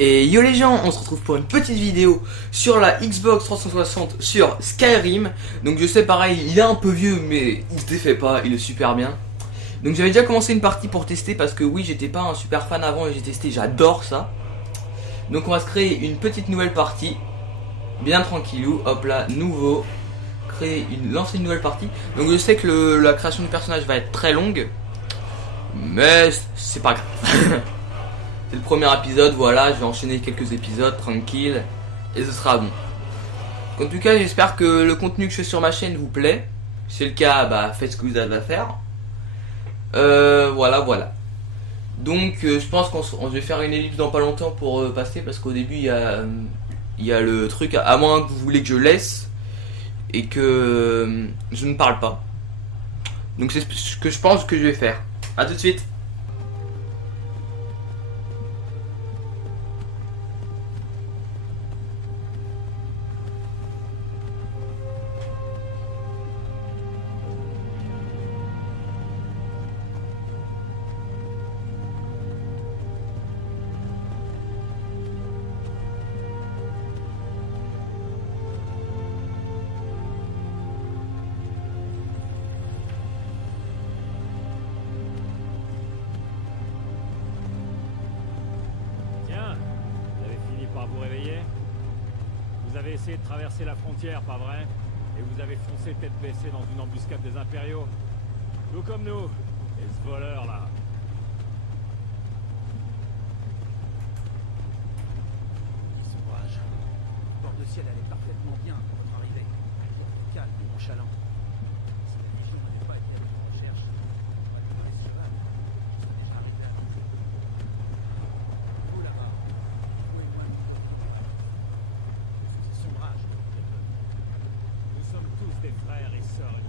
Et yo les gens, on se retrouve pour une petite vidéo sur la Xbox 360 sur Skyrim. Donc je sais, pareil, il est un peu vieux mais il se défait pas, il est super bien. Donc j'avais déjà commencé une partie pour tester parce que oui, j'étais pas un super fan avant et j'ai testé, j'adore ça. Donc on va se créer une petite nouvelle partie, bien tranquillou, hop là, nouveau, lancer une nouvelle partie. Donc je sais que la création du personnage va être très longue, mais c'est pas grave. C'est le premier épisode, voilà, je vais enchaîner quelques épisodes tranquille et ce sera bon. En tout cas, j'espère que le contenu que je fais sur ma chaîne vous plaît. Si c'est le cas, bah faites ce que vous avez à faire. Voilà. Donc je pense qu'on va faire une ellipse dans pas longtemps pour passer, parce qu'au début il y a le truc, à moins que vous voulez que je laisse et que je ne parle pas. Donc c'est ce que je pense que je vais faire. A tout de suite. Par vous réveiller. Vous avez essayé de traverser la frontière, pas vrai? Et vous avez foncé tête baissée dans une embuscade des impériaux. Tout comme nous. Et ce voleur là. Son orage. Le port de ciel allait parfaitement bien pour votre arrivée. Calme et nonchalant. Si la Légion n'avait pas été à notre recherche, on aurait pu rester cheval. C'est déjà arrivé à nous. Vous là-bas, vous et moi, c'est sombrage. Nous sommes tous des frères et sœurs.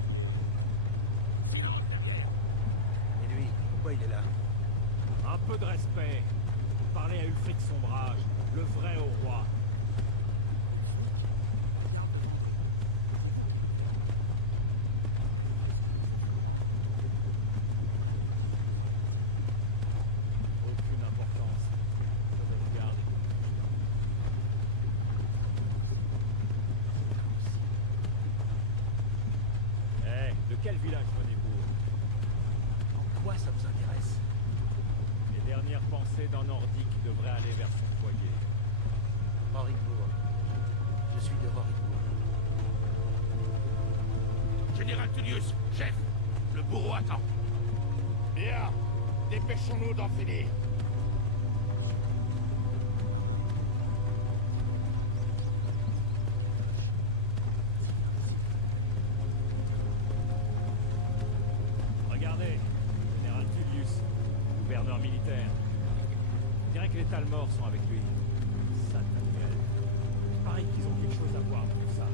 Et lui, pourquoi il est là? Un peu de respect. Parlez à Ulfric Sombrage, le vrai au roi. Aucune importance. Je vais le garder. De quel village venez-vous? En quoi ça vous intéresse? Les dernières pensées d'un Nordique devraient aller vers son foyer. Rorikbourg. Je suis de Rorikbourg. Général Tullius, chef, le bourreau attend. Bien, dépêchons-nous d'en finir. Regardez, général Tullius, gouverneur militaire. On dirait que les Talmors sont avec lui. Satanuel. Il paraît qu'ils ont quelque chose à voir avec tout ça.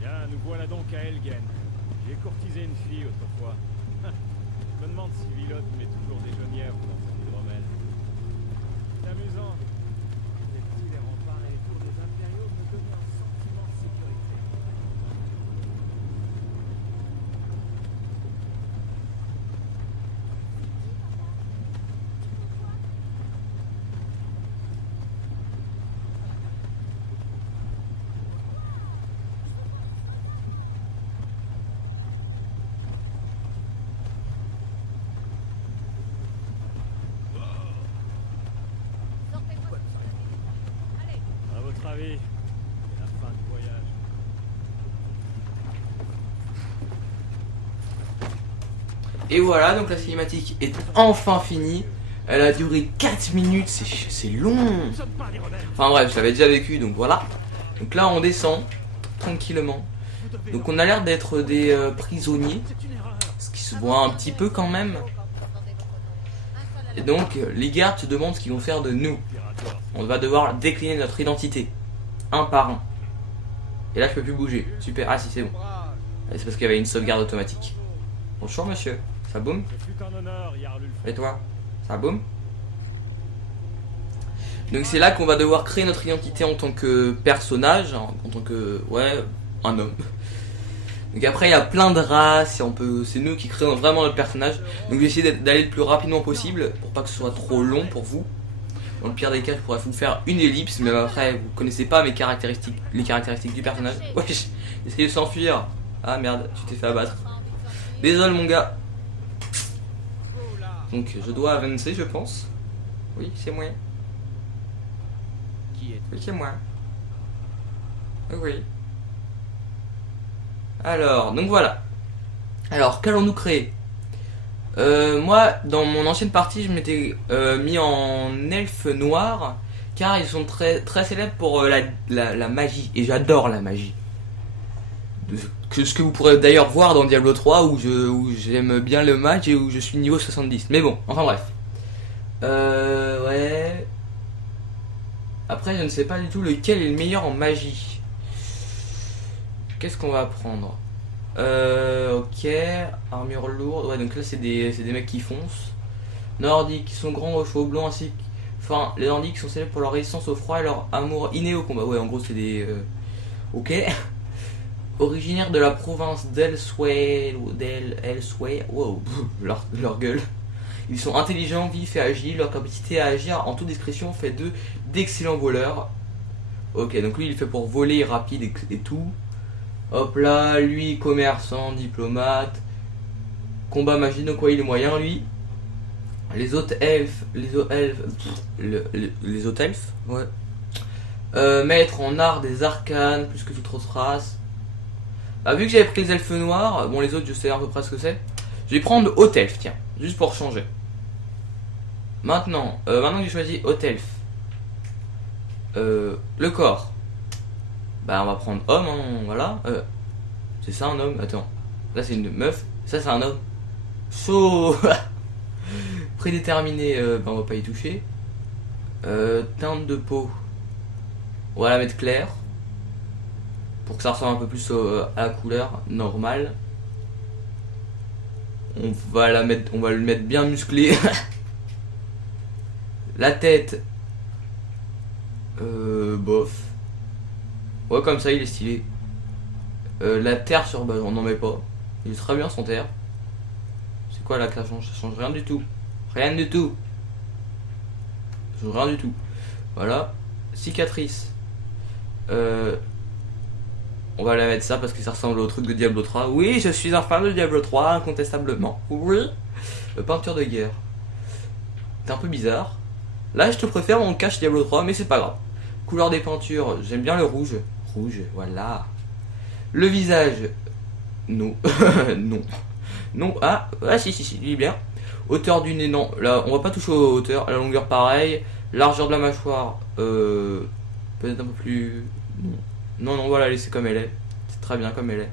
Bien, nous voilà donc à Helgen. J'ai courtisé une fille autrefois. Je me demande si Vilotte met toujours des gennières dans son hydromel. C'est amusant. Les petits, les remparts et les tours des impériaux me donnaient un sentiment de sécurité. À votre avis, c'est la fin du voyage. Et voilà, donc la cinématique est enfin finie. Elle a duré 4 minutes, c'est long. Enfin bref, je l'avais déjà vécu, donc voilà. Donc là on descend tranquillement. Donc on a l'air d'être des prisonniers, ce qui se voit un petit peu quand même. Et donc les gardes se demandent ce qu'ils vont faire de nous. On va devoir décliner notre identité, un par un. Et là je peux plus bouger, super, ah si c'est bon. C'est parce qu'il y avait une sauvegarde automatique. Bonjour monsieur, ça boum? Ce fut un honneur, Jarl Ulfric. Et toi? Ça boum? Donc c'est là qu'on va devoir créer notre identité en tant que personnage, en tant que, ouais, un homme. Donc après il y a plein de races et on peut, c'est nous qui créons vraiment notre personnage. Donc j'ai essayé d'aller le plus rapidement possible pour pas que ce soit trop long pour vous. Dans le pire des cas je pourrais vous faire une ellipse, mais après vous connaissez pas mes caractéristiques, les caractéristiques du personnage. Wesh, essayez de s'enfuir. Ah merde, tu t'es fait abattre. Désolé mon gars. Donc je dois avancer je pense. Oui c'est moi. Qui est Oui c'est moi. Oui. Alors, donc voilà. Alors, qu'allons-nous créer? Moi, dans mon ancienne partie, je m'étais mis en elfe noir, car ils sont très, très célèbres pour la magie, et j'adore la magie. Ce que vous pourrez d'ailleurs voir dans Diablo 3, où j'aime bien le match et où je suis niveau 70. Mais bon, enfin bref. Ouais. Après, je ne sais pas du tout lequel est le meilleur en magie. Qu'est-ce qu'on va prendre? Ok, armure lourde. Ouais, donc là c'est des mecs qui foncent. Nordiques, qui sont grands aux cheveux blancs ainsi. Enfin, les Nordiques sont célèbres pour leur résistance au froid et leur amour inné au combat. Ouais, en gros c'est des. Ok. Originaires de la province d'Elsway. Wow, leur gueule. Ils sont intelligents, vifs et agiles. Leur capacité à agir en toute discrétion fait d'eux d'excellents voleurs. Ok, donc lui il fait pour voler rapide et tout. Hop là, lui commerçant, diplomate, combat magie, donc quoi il est moyen lui. Les autres elfes, les autres elfes, ouais. Maître en art des arcanes, plus que toute autre race. Bah, vu que j'avais pris les elfes noirs, bon les autres je sais à peu près ce que c'est. Je vais prendre haute elfe, tiens, juste pour changer. Maintenant que j'ai choisi haute elfe, le corps. Bah on va prendre homme, hein, voilà. C'est ça un homme? Attends. Là c'est une meuf. Ça c'est un homme. Chaud. Prédéterminé, bah on va pas y toucher. Teinte de peau. On va la mettre claire. Pour que ça ressemble un peu plus à la couleur normale. On va le mettre bien musclé. La tête. Bof. Ouais, comme ça il est stylé. La terre sur base, on n'en met pas. Il est très bien son terre. C'est quoi là que ça change? Ça change rien du tout. Rien du tout. Ça change rien du tout. Voilà. Cicatrice. On va la mettre ça parce que ça ressemble au truc de Diablo 3. Oui, je suis un fan de Diablo 3, incontestablement. Oui. Peinture de guerre. C'est un peu bizarre. Là, je te préfère mon cache Diablo 3, mais c'est pas grave. Couleur des peintures, j'aime bien le rouge. Rouge, voilà. Le visage, non. Non. Non, ah si, il est bien. Hauteur du nez, non. Là, on va pas toucher aux hauteurs. La longueur, pareil. Largeur de la mâchoire, peut-être un peu plus. Non, voilà, laissez comme elle est. C'est très bien comme elle est.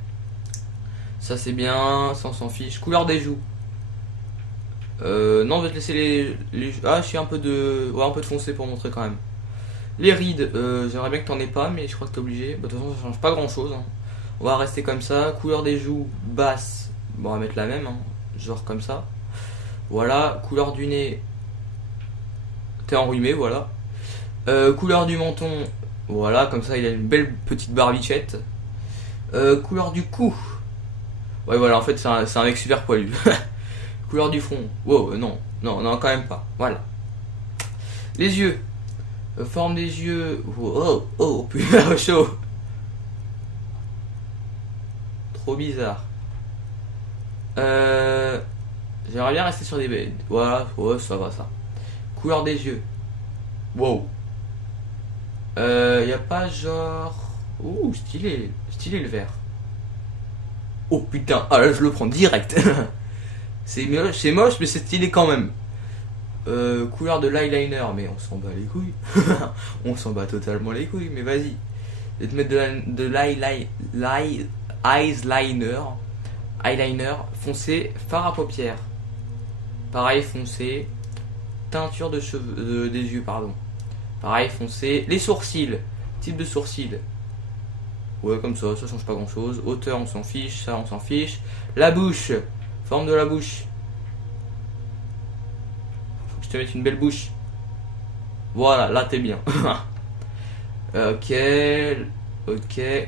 Ça, c'est bien, ça, on s'en fiche. Couleur des joues. Non, on va te laisser les. Ah, je suis un peu de. Ouais, un peu de foncé pour montrer quand même. Les rides, j'aimerais bien que t'en aies pas, mais je crois que t'es obligé. Bah, de toute façon, ça change pas grand chose. Hein. On va rester comme ça. Couleur des joues, basse. Bon, on va mettre la même, hein. Genre comme ça. Voilà. Couleur du nez, t'es enrhumé, voilà. Couleur du menton, voilà, comme ça il a une belle petite barbichette. Couleur du cou, ouais, voilà, en fait c'est un mec super poilu. Couleur du front, wow, non, quand même pas, voilà. Les yeux. Forme des yeux. Oh putain, chaud. Trop bizarre. J'aimerais bien rester sur des bêtes. Voilà, ouais, ça va ça. Couleur des yeux. Wow. Y a pas genre. Ouh, stylé le vert. Oh putain, ah là je le prends direct. C'est moche, mais c'est stylé quand même. Couleur de l'eyeliner, mais on s'en bat les couilles. On s'en bat totalement les couilles, mais vas-y. Je vais te mettre de eyeliner foncé, fard à paupières. Pareil foncé. Teinture de cheveux, des yeux, pardon. Pareil foncé. Les sourcils. Type de sourcils. Ouais, comme ça change pas grand chose. Hauteur, on s'en fiche. Ça, on s'en fiche. La bouche. Forme de la bouche. Faut que je te mette une belle bouche. Voilà, là t'es bien. Ok.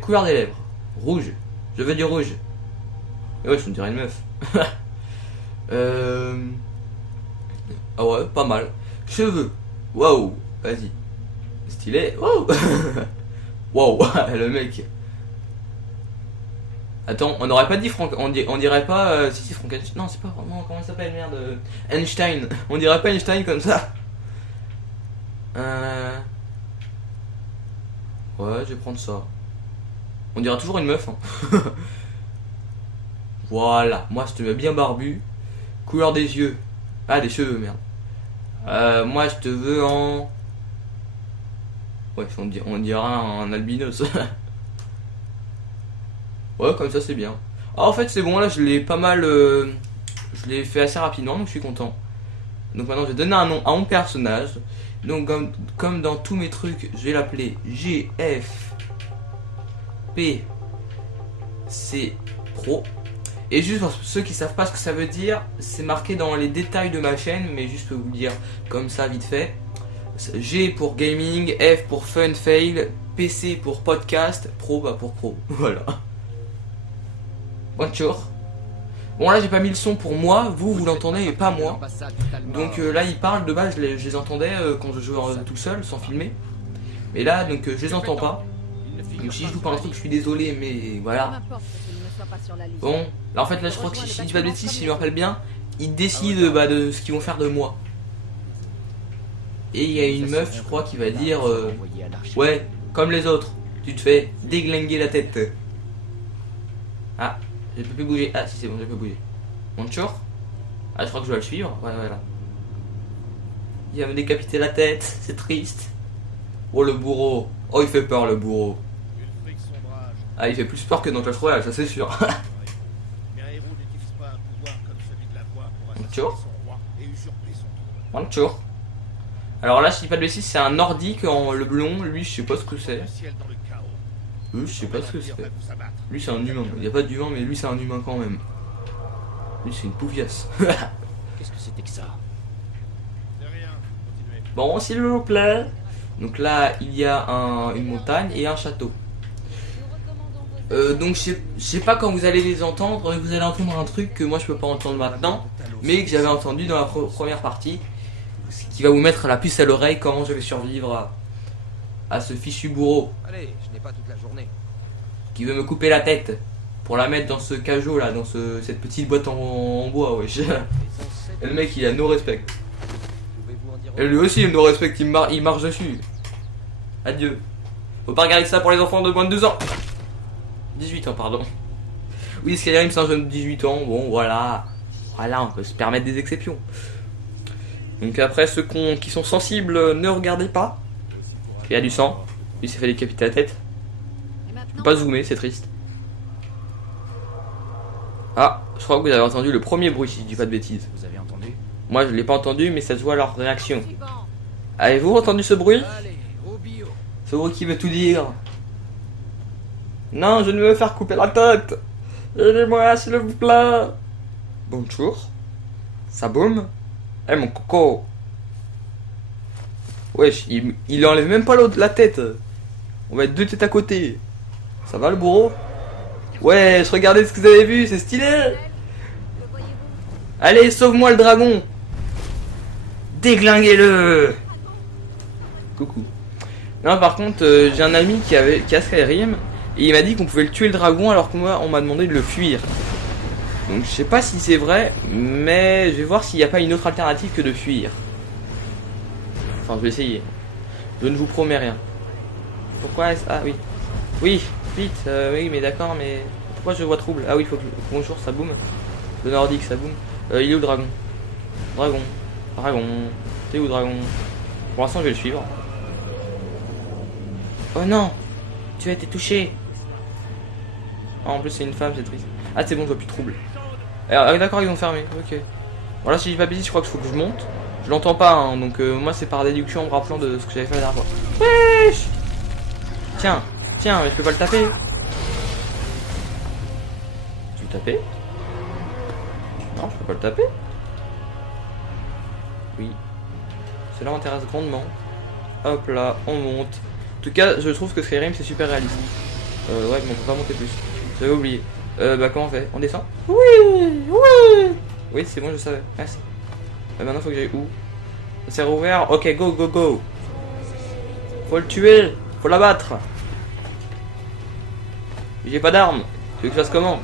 Couleur des lèvres. Rouge. Je veux du rouge. Et ouais, je me dirais une meuf. Ah ouais, pas mal. Cheveux. Waouh, vas-y. Stylé. Waouh. Waouh, le mec. Attends, on n'aurait pas dit on dirait pas si Frankenstein. Non, c'est pas vraiment comment il s'appelle, merde. Einstein. On dirait pas Einstein comme ça. Ouais, je vais prendre ça. On dirait toujours une meuf. Hein. Voilà, moi je te mets bien barbu. Couleur des yeux. Ah, des cheveux, merde. Moi je te veux en... Ouais, on dira un albinos. Ouais, comme ça c'est bien. Ah, en fait c'est bon, là je l'ai pas mal... je l'ai fait assez rapidement, donc je suis content. Donc maintenant je vais donner un nom à mon personnage. Donc comme dans tous mes trucs, je vais l'appeler GFPC Pro. Et juste pour ceux qui savent pas ce que ça veut dire, c'est marqué dans les détails de ma chaîne, mais juste pour vous le dire comme ça vite fait. G pour gaming, F pour fun fail, PC pour podcast, Pro bah pour pro. Voilà. Bonjour. Bon là j'ai pas mis le son pour moi, vous l'entendez et pas moi. Donc là ils parlent de base, je les entendais quand je jouais tout seul sans filmer. Mais là donc je les entends pas. Donc si je joue pas un truc je suis désolé mais voilà. Bon, là en fait là je crois que si je dis pas de bêtises, si je me rappelle bien, ils décident de ce qu'ils vont faire de moi. Et il y a une meuf je crois qui va dire ouais, comme les autres, tu te fais déglinguer la tête. Ah, je peux plus bouger. Ah si c'est bon, je peux bouger. Bonjour. Ah je crois que je dois le suivre. Ouais voilà. Il va me décapiter la tête, c'est triste. Oh le bourreau. Oh il fait peur le bourreau. Ah il fait plus peur que dans Clash Royale, ça c'est sûr. Bonjour. Bonjour. Alors là je dis pas de bêtises, c'est un nordique en le blond, lui je sais pas ce que c'est. Je sais pas ce que c'est. Lui c'est un humain, il n'y a pas d'humain mais lui c'est un humain quand même. Lui c'est une pouviasse. Qu'est-ce que c'était que ça? Bon s'il vous plaît. Donc là il y a une montagne et un château. Donc je sais pas quand vous allez les entendre, vous allez entendre un truc que moi je peux pas entendre maintenant, mais que j'avais entendu dans la première partie, ce qui va vous mettre la puce à l'oreille comment je vais survivre à ce fichu bourreau. Allez, je n'ai pas toute la journée. Qui veut me couper la tête pour la mettre dans ce cajot là, dans cette petite boîte en bois, wesh. Et le mec il a no respect. Et lui aussi il no respect, il marche dessus. Adieu. Faut pas regarder ça pour les enfants de moins de 12 ans. 18 ans, pardon. Oui, Skyrim, c'est un jeune de 18 ans. Bon, voilà. Voilà, on peut se permettre des exceptions. Donc après, ceux qui sont sensibles, ne regardez pas. Il y a du sang. Il s'est fait décapiter la tête. Je peux pas zoomer, c'est triste. Ah, je crois que vous avez entendu le premier bruit, si je dis pas de bêtises. Vous avez entendu? Moi, je l'ai pas entendu, mais ça se voit à leur réaction. Avez-vous entendu ce bruit? Allez, au bio. Ce bruit qui veut tout dire. Non, je ne veux me faire couper la tête. Aidez-moi, s'il vous plaît. Bonjour. Ça boum. Eh mon coco. Wesh, il enlève même pas l'autre la tête. On va être deux têtes à côté. Ça va le bourreau? Ouais, regardez ce que vous avez vu, c'est stylé. Allez, sauve-moi le dragon. Déglinguez-le. Coucou. Non, par contre, j'ai un ami qui a Skyrim. Et il m'a dit qu'on pouvait le tuer le dragon alors que moi on m'a demandé de le fuir. Donc je sais pas si c'est vrai, mais je vais voir s'il n'y a pas une autre alternative que de fuir. Enfin je vais essayer. Je ne vous promets rien. Pourquoi est-ce... Ah oui. Oui, vite, oui mais d'accord, mais... Pourquoi je vois trouble? Ah oui, il faut que... Bonjour, ça boum. Le nordique, ça boum. Il est où le dragon? Dragon. Dragon. T'es où dragon? Pour l'instant je vais le suivre. Oh non! Tu as été touché. Oh, en plus c'est une femme, c'est triste. Ah c'est bon, je vois plus de trouble. D'accord, ils ont fermé, ok. Voilà, si je dis pas bêtise, je crois qu'il faut que je monte. Je l'entends pas, hein, donc moi c'est par déduction en me rappelant de ce que j'avais fait la dernière fois. Wesh. Tiens, mais je peux pas le taper. Tu le taper? Non, je peux pas le taper. Oui. Cela m'intéresse grandement. Hop là, on monte. En tout cas, je trouve que Skyrim c'est super réaliste. Ouais, mais on peut pas monter plus. J'avais oublié. Bah comment on fait? On descend? Oui, oui. Oui, c'est bon, je savais. Merci. Maintenant, faut que j'aille où? C'est rouvert. Ok, go, go, go. Faut le tuer. Faut l'abattre. J'ai pas d'arme. Tu veux que je fasse comment?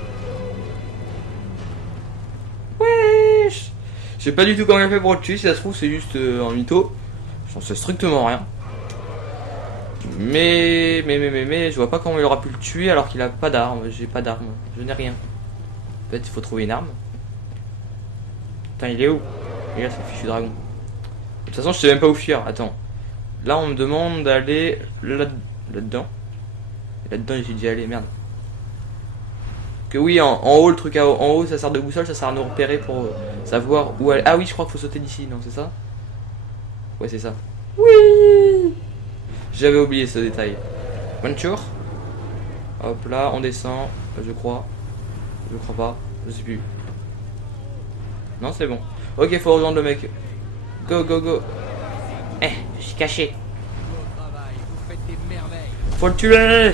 Wesh. Je sais pas du tout comment il fait pour le tuer. Si ça se trouve, c'est juste un mytho. J'en sais strictement rien. Mais, je vois pas comment il aura pu le tuer alors qu'il a pas d'arme. J'ai pas d'arme. Je n'ai rien. Peut-être il faut trouver une arme. Putain, il est où? Il est là, c'est le fichu dragon. De toute façon, je sais même pas où fuir. Attends. Là, on me demande d'aller là-dedans. Là-dedans, j'ai déjà allé, merde. Que oui, en haut, le truc en haut, ça sert de boussole, ça sert à nous repérer pour savoir où aller. Ah oui, je crois qu'il faut sauter d'ici, non, c'est ça? Ouais, c'est ça. Oui! J'avais oublié ce détail. Bonjour. Hop là, on descend, je crois. Je crois pas, je sais plus. Non, c'est bon. Ok, faut rejoindre le mec. Go, go, go. Eh, je suis caché. Faut le tuer.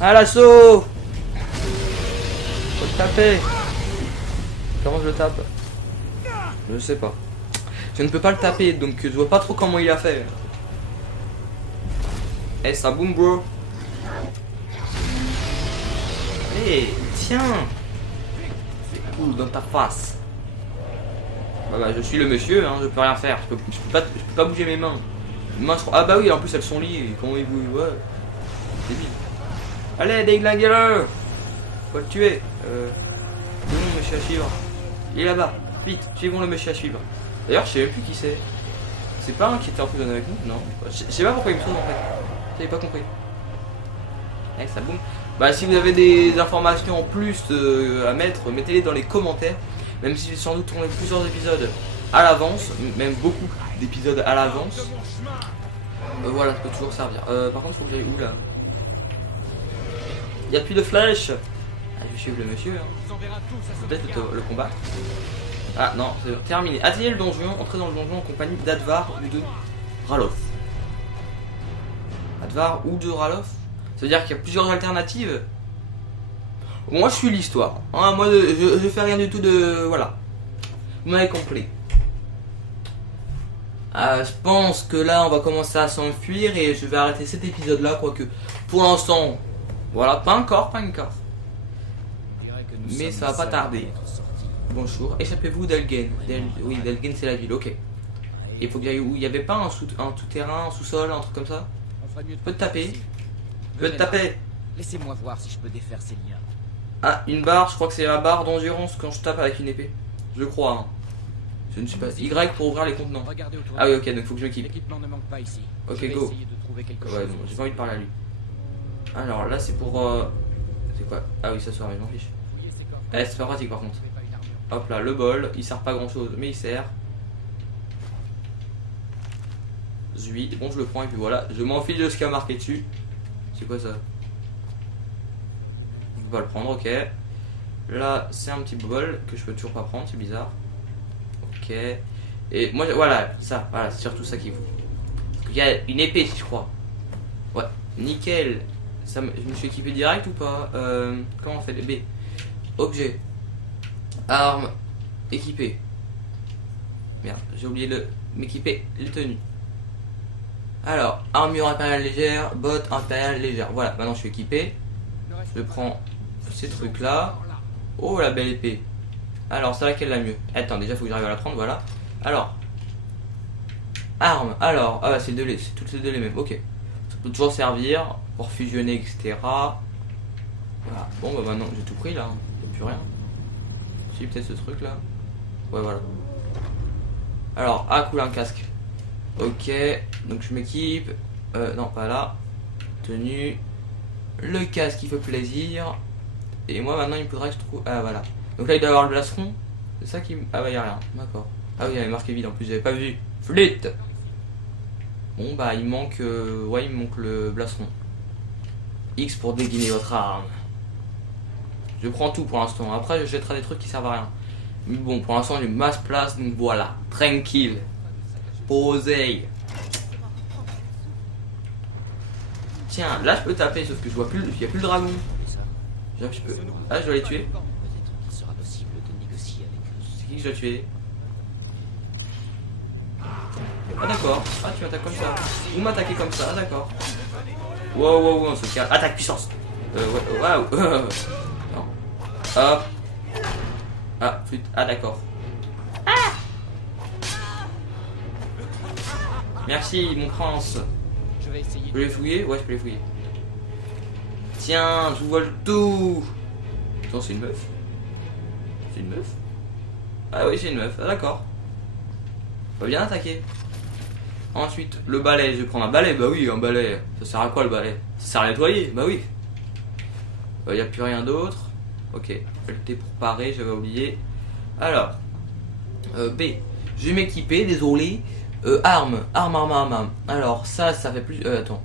À l'assaut. Faut le taper. Comment je le tape? Je sais pas. Je ne peux pas le taper, donc je vois pas trop comment il a fait. Eh, ça boum, bro. Eh, tiens. C'est cool dans ta face. Bah, je suis le monsieur, hein, je peux rien faire. Je peux pas bouger mes mains. Ah bah oui, en plus elles sont liées. Comment il bouge? Ouais. C'est débile. Allez, déglinguez-le. Faut le tuer. C'est bon, monsieur à suivre. Il est là-bas. Vite, suivons le monsieur à suivre. D'ailleurs, je sais même plus qui c'est. C'est pas un qui était en prison avec nous? Non. Je sais pas pourquoi il me sauve en fait. J'avais pas compris. Eh, ça boum. Bah, si vous avez des informations en plus à mettre, mettez-les dans les commentaires. Même si j'ai sans doute tourné plusieurs épisodes à l'avance, même beaucoup d'épisodes à l'avance. Voilà, ça peut toujours servir. Par contre, faut que j'aille où là? Il n'y a plus de flèches. Ah, je vais suivre le monsieur. Hein. Peut-être le combat. Ah non, c'est terminé. Atteigner le donjon, entrer dans le donjon en compagnie d'Advar ou de Ralof. Advar ou de Ralof? Ça veut dire qu'il y a plusieurs alternatives. Moi je suis l'histoire. Hein, moi je fais rien du tout de... Voilà. Vous m'avez compris. Je pense que là on va commencer à s'enfuir et je vais arrêter cet épisode là. Quoique pour l'instant, voilà, pas encore. Mais ça va pas tarder. Bonjour, échappez-vous d'Elgen. Oui, d'Elgen c'est la ville, ok. Il faut que j'aille où? Il n'y avait pas un souterrain, un sous-sol, un truc comme ça? Je peux te taper. Je peux te taper. Laissez-moi voir si je peux défaire ces liens. Ah, une barre, je crois que c'est la barre d'endurance quand je tape avec une épée. Je crois. Hein. Je ne suis pas. Y pour ouvrir les contenants. Ah oui, ok, donc faut que je m'équipe. L'équipement ne manque pas ici. Ok, je vais go. essayer de trouver quelque Ouais, chose. non, j'ai pas envie de parler à lui. Alors là, c'est pour. C'est quoi? Ah oui, ça sort, mais j'en fiche. Eh, c'est pas pratique par contre. Hop là, le bol, il sert pas grand chose, mais il sert. Zui, bon, je le prends et puis voilà. Je m'en fiche de ce qu'il y a marqué dessus. C'est quoi ça? Je peux pas le prendre, ok. Là, c'est un petit bol que je peux toujours pas prendre, c'est bizarre. Ok. Et moi, voilà, ça, voilà, c'est surtout ça qu'il faut. Parce qu'il y a une épée, je crois. Ouais, nickel. Ça, je me suis équipé direct ou pas? Comment on fait? B. Objet. Arme. Équipé. Merde, j'ai oublié de m'équiper les tenues. Alors, armure impériale légère, bottes impériales légères. Voilà, maintenant je suis équipé. Je prends ces trucs là. Oh la belle épée. Alors c'est laquelle la mieux? Attends, déjà faut que j'arrive à la prendre, voilà. Alors arme, alors, ah c'est toutes les deux les mêmes, ok. Ça peut toujours servir pour fusionner, etc. Voilà. Bon bah maintenant j'ai tout pris là, il n'y a plus rien. Si peut-être ce truc là. Ouais voilà. Alors, ah cool, un casque. Ok, donc je m'équipe. Non pas là. Tenue. Le casque qui fait plaisir. Et moi maintenant il faudra que je trouve. Ah voilà. Donc là il doit y avoir le blasteron. C'est ça qui. Ah bah y'a rien. D'accord. Ah oui il y avait marqué vide en plus, j'avais pas vu. Flûte. Bon bah il manque. Ouais il me manque le blasteron. X pour dégainer votre arme. Je prends tout pour l'instant. Après je jetterai des trucs qui servent à rien. Mais bon pour l'instant j'ai masse place donc voilà. Tranquille. Posez. Tiens là je peux taper sauf que je vois plus. Il n'y a plus le dragon. Je peux... Ah, je dois les tuer. Peut-être qu'il sera possible de négocier avec eux. C'est qui que je dois tuer? Ah d'accord. Ah tu m'attaques comme ça. Vous m'attaquez comme ça, d'accord. Wow, wow, wow, on se calme. Attaque puissance. Ouais, waouh. Non. Hop. Ah, flûte. Ah d'accord. Merci mon prince. Je vais essayer. Je peux les fouiller? Ouais, je peux les fouiller. Tiens, je vous vole tout. Attends, c'est une meuf? C'est une meuf? Ah oui, c'est une meuf. Ah d'accord. Faut bien attaquer. Ensuite, le balai. Je vais prendre un balai. Bah oui, un balai. Ça sert à quoi le balai? Ça sert à nettoyer. Bah oui. Il n'y a plus rien d'autre. Ok. Le T pour parer, j'avais oublié. Alors. B. Je vais m'équiper, désolé. Arme. Alors, ça fait plus. Attends.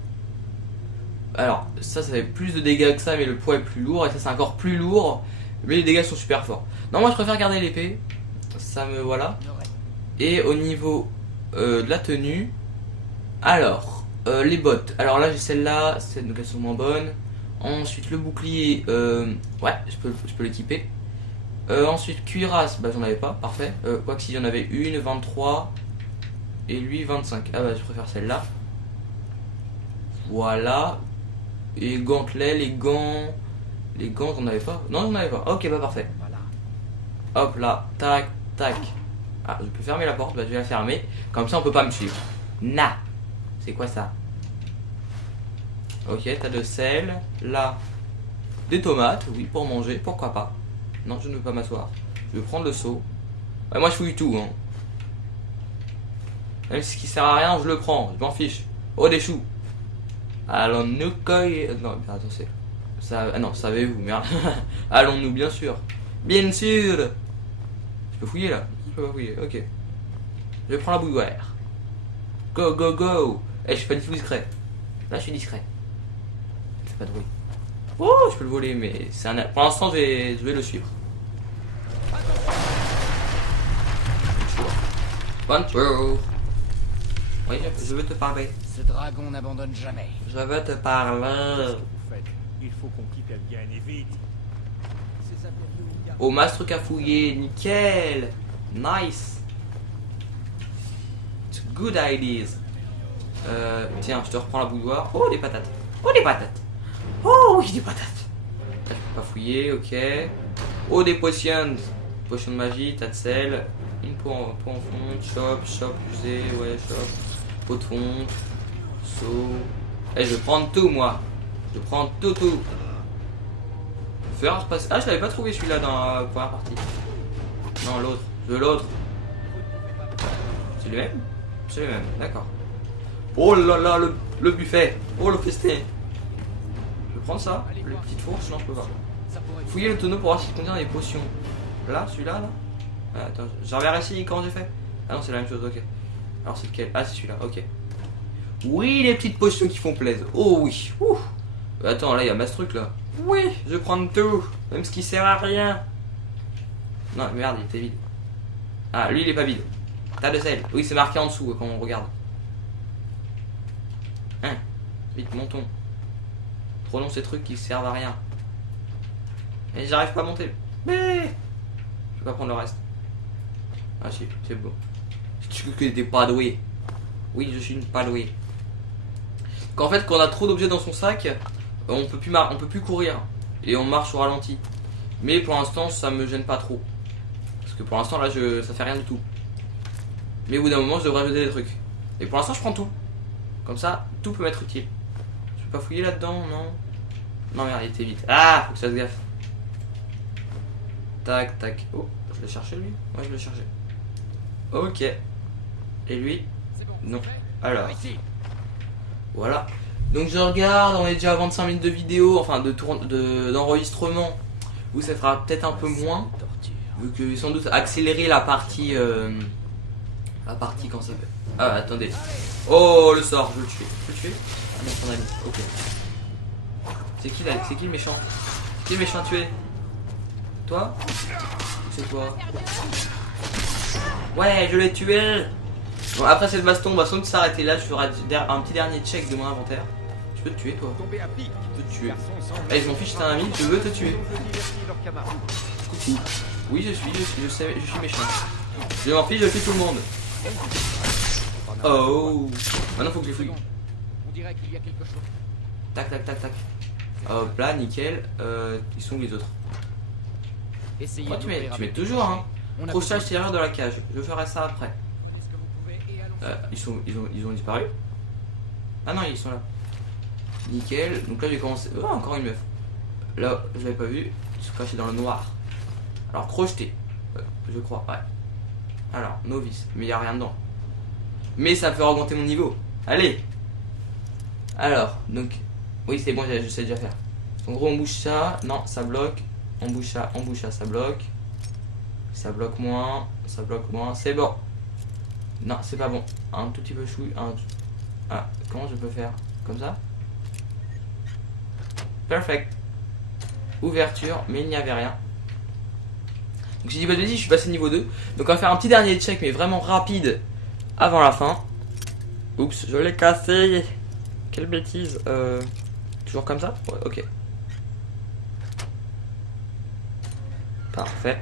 Alors, ça fait plus de dégâts que ça, mais le poids est plus lourd. Et ça, c'est encore plus lourd. Mais les dégâts sont super forts. Non, moi, je préfère garder l'épée. Ça me. Voilà. Et au niveau de la tenue. Alors, les bottes. Alors là, j'ai celle-là. Donc, elles sont moins bonnes. Ensuite, le bouclier. Ouais, je peux l'équiper. Ensuite, cuirasse. Bah, j'en avais pas. Parfait. Quoi que si j'en avais une, 23. Et lui 25. Ah bah je préfère celle-là. Voilà. Et gantelet, les gants j'en avais pas. Non j'en avais pas. Ok bah parfait. Hop là. Tac tac. Ah je peux fermer la porte. Bah je vais la fermer. Comme ça on peut pas me suivre. Na. C'est quoi ça? Ok t'as de sel. Là. Des tomates. Oui pour manger. Pourquoi pas. Non je ne veux pas m'asseoir. Je vais prendre le seau. Ouais, moi je fouille tout hein. Même si ce qui sert à rien, je le prends, je m'en fiche. Oh des choux. Allons-nous cueillir. Non, attends, c'est. Ça... Ah non, savez-vous, merde. Allons-nous, bien sûr. Bien sûr. Je peux fouiller là? Je peux pas fouiller, ok. Je prends la bouilloire. Go, go, go. Eh, je suis pas du tout discret. Là, je suis discret. Je fais pas de bruit. Oh, je peux le voler, mais c'est un. Pour l'instant, je vais le suivre. Bonjour. Oui, je veux te parler. Ce dragon n'abandonne jamais. Je veux te parler. Qu'est-ce que vous faites? Il faut qu'on quitte Elgin et vite. Au mastre qu'a fouillé, nickel. Nice. It's good ideas. Tiens, je te reprends la bouilloire. Oh, des patates. Oh, des patates. Oh, oui, des patates. Je peux pas fouiller, ok. Oh, des potions. Potion de magie, tas de sel. Une peau en fonte, shop, usé, ouais, shop. Pot de fonte, seau. Eh, je vais prendre tout, moi. Je prends tout. Faire passer. Ah, je l'avais pas trouvé celui-là dans la première partie. Non, l'autre. Je veux l'autre. C'est lui-même? C'est lui-même, d'accord. Oh là là, le buffet. Oh, le festin. Je vais prendre ça. Les petites fourches, non, je peux pas. Fouiller le tonneau pour voir s'il contient des potions. Là, celui-là, là. Ah, attends, j'ai ici comment j'ai fait? Ah non, c'est la même chose, ok. Alors c'est lequel? Ah c'est celui-là, ok. Oui, les petites potions qui font plaisir. Oh oui. Ouh. Attends, là il y a ma truc là. Oui, je vais prendre tout. Même ce qui sert à rien. Non, merde, il était vide. Ah, lui il est pas vide. Tas de sel. Oui, c'est marqué en dessous quand on regarde. Hein. Vite, montons. Prenons ces trucs qui servent à rien. Et j'arrive pas à monter. Mais je vais pas prendre le reste. Ah si, c'est beau. Tu crois que t'es pas doué? Oui, je suis une pas douée. Qu'en fait, quand on a trop d'objets dans son sac, on peut plus courir et on marche au ralenti. Mais pour l'instant, ça me gêne pas trop. Parce que pour l'instant, là, ça fait rien du tout. Mais au bout d'un moment, je devrais jeter des trucs. Et pour l'instant, je prends tout. Comme ça, tout peut m'être utile. Je peux pas fouiller là-dedans, non? Non, merde, il était vite. Ah, faut que ça se gaffe. Tac, tac. Oh, je l'ai cherché lui? Ouais, je l'ai cherché. Ok. Et lui? Non. Alors. Voilà. Donc je regarde, on est déjà à 25 minutes de vidéo, enfin d'enregistrement. Où ça fera peut-être un peu moins. Vu que sans doute accélérer la partie. Quand ça fait. Ah, attendez. Oh, le sort, je veux le tuer. Je peux le tuer? Ah non, son ami. Ok. C'est qui là? C'est qui le méchant? C'est qui le méchant tué? Toi? C'est toi? Ouais, je l'ai tué. Bon, après cette baston, on va sans doute s'arrêter là. Je ferai un petit dernier check de mon inventaire. Tu peux te tuer, toi. Tombé à pic. Je peux te tuer. Garçon semble- Eh, je m'en fiche, t'es un ami, je veux te tuer. Divertis leurs camarades. Coucou. Oui, je sais, je suis méchant. Je m'en fiche, je tue tout le monde. Oh. Maintenant, faut que je les fouille. On dirait qu'il y a quelque chose. Tac, tac, tac, tac. Hop là, nickel. Ils sont où les autres? Essayez Moi, tu mets d'ouvrir avec toujours, hein. On a Crochet à besoin- l'extérieur de la cage. Je ferai ça après. Est-ce que vous pouvez et allons-y. Ils ont disparu. Ah non, ils sont là. Nickel. Donc là, j'ai commencé. Oh, encore une meuf. Là, je l'avais pas vu. Ils sont cachés dans le noir. Alors, crocheté. Je crois, ouais. Alors, novice. Mais il n'y a rien dedans. Mais ça fait augmenter mon niveau. Allez. Alors, donc. Oui, c'est bon, je sais déjà faire. En gros, on bouge ça. Non, ça bloque. On bouge ça, ça bloque. Ça bloque moins. Ça bloque moins. C'est bon. Non, c'est pas bon. Un tout petit peu chouille. Ah, comment je peux faire? Comme ça? Perfect. Ouverture, mais il n'y avait rien. Donc j'ai dit pas de bêtises, je suis passé niveau 2. Donc on va faire un petit dernier check, mais vraiment rapide avant la fin. Oups, je l'ai cassé. Quelle bêtise. Toujours comme ça? Ouais, ok. Parfait.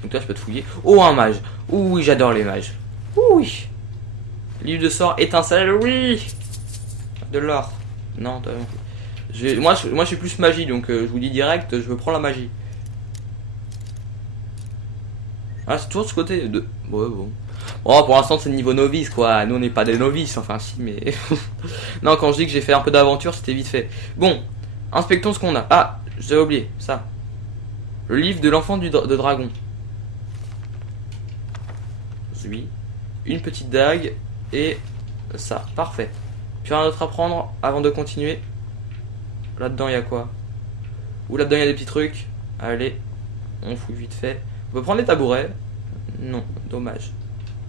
Donc toi je peux te fouiller. Oh, un mage. Ouh, oui, j'adore les mages. Ouh, oui. Livre de sort, étincelle, oui. De l'or. Non, toi non plus. Moi je suis plus magie, donc je vous dis direct, je veux prendre la magie. Ah, c'est toujours de ce côté de... Ouais, bon. Oh, pour l'instant c'est niveau novice quoi. Nous on n'est pas des novices, enfin si, mais... Non, quand je dis que j'ai fait un peu d'aventure, c'était vite fait. Bon, inspectons ce qu'on a. Ah, j'ai oublié, ça. Le livre de l'enfant de dragon. Oui. Une petite dague. Et ça, parfait. Puis rien d'autre à prendre avant de continuer. Là-dedans il y a quoi? Ou là-dedans il y a des petits trucs. Allez, on fouille vite fait. On peut prendre les tabourets. Non, dommage.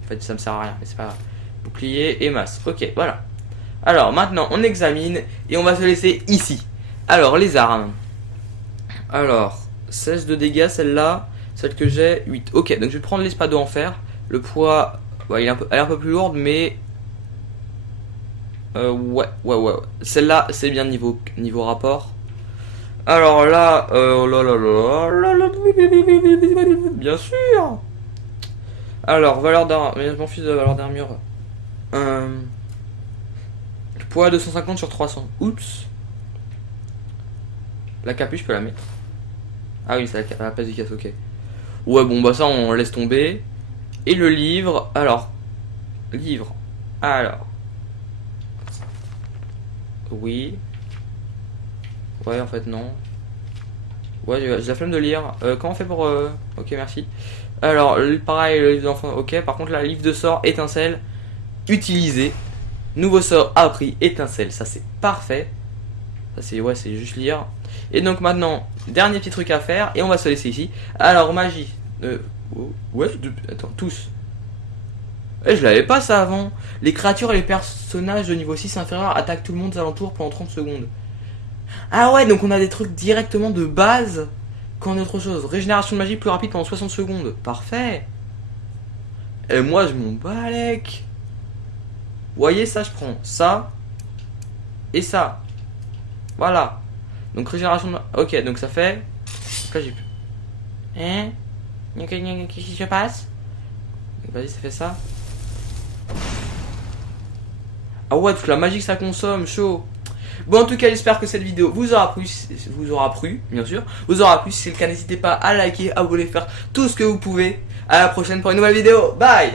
En fait ça me sert à rien, mais c'est pas grave. Bouclier et masse. Ok, voilà. Alors maintenant on examine et on va se laisser ici. Alors les armes. Alors 16 de dégâts celle-là. Celle que j'ai 8. Ok, donc je vais prendre l'espado en fer. Le poids, ouais, elle est un peu plus lourde, mais ouais. Celle-là c'est bien niveau rapport. Alors là, bien sûr. Alors valeur d'armure, mais je m'en fiche de valeur d'armure. Poids 250 sur 300. Oups. La capuche je peux la mettre. Ah oui, c'est la place du casse, ok. Ouais, bon bah ça on laisse tomber. Et le livre, alors oui. Ouais, en fait non. Ouais, j'ai la flemme de lire. Comment on fait pour... Ok, merci. Alors, pareil, le livre d'enfant, ok. Par contre, la livre de sort, étincelle, utilisé. Nouveau sort appris, étincelle. Ça, c'est parfait. Ça, c'est... Ouais, c'est juste lire. Et donc, maintenant, dernier petit truc à faire. Et on va se laisser ici. Alors, magie. Ouais, attends, tous. Je l'avais pas ça avant. Les créatures et les personnages de niveau 6 inférieur attaquent tout le monde aux alentours pendant 30 secondes. Ah ouais, donc on a des trucs directement de base qu'en autre chose. Régénération de magie plus rapide pendant 60 secondes. Parfait. Et moi je m'en balèque. Vous voyez ça, je prends ça et ça. Voilà. Donc régénération de... Ok, donc ça fait... Là j'ai plus. Hein? Qu'est-ce qui se passe? Vas-y, ça fait ça. Ah ouais, toute la magie que ça consomme, chaud. Bon, en tout cas, j'espère que cette vidéo vous aura plu, bien sûr. Vous aura plu, si c'est le cas, n'hésitez pas à liker, à vous voulez faire tout ce que vous pouvez. À la prochaine pour une nouvelle vidéo. Bye!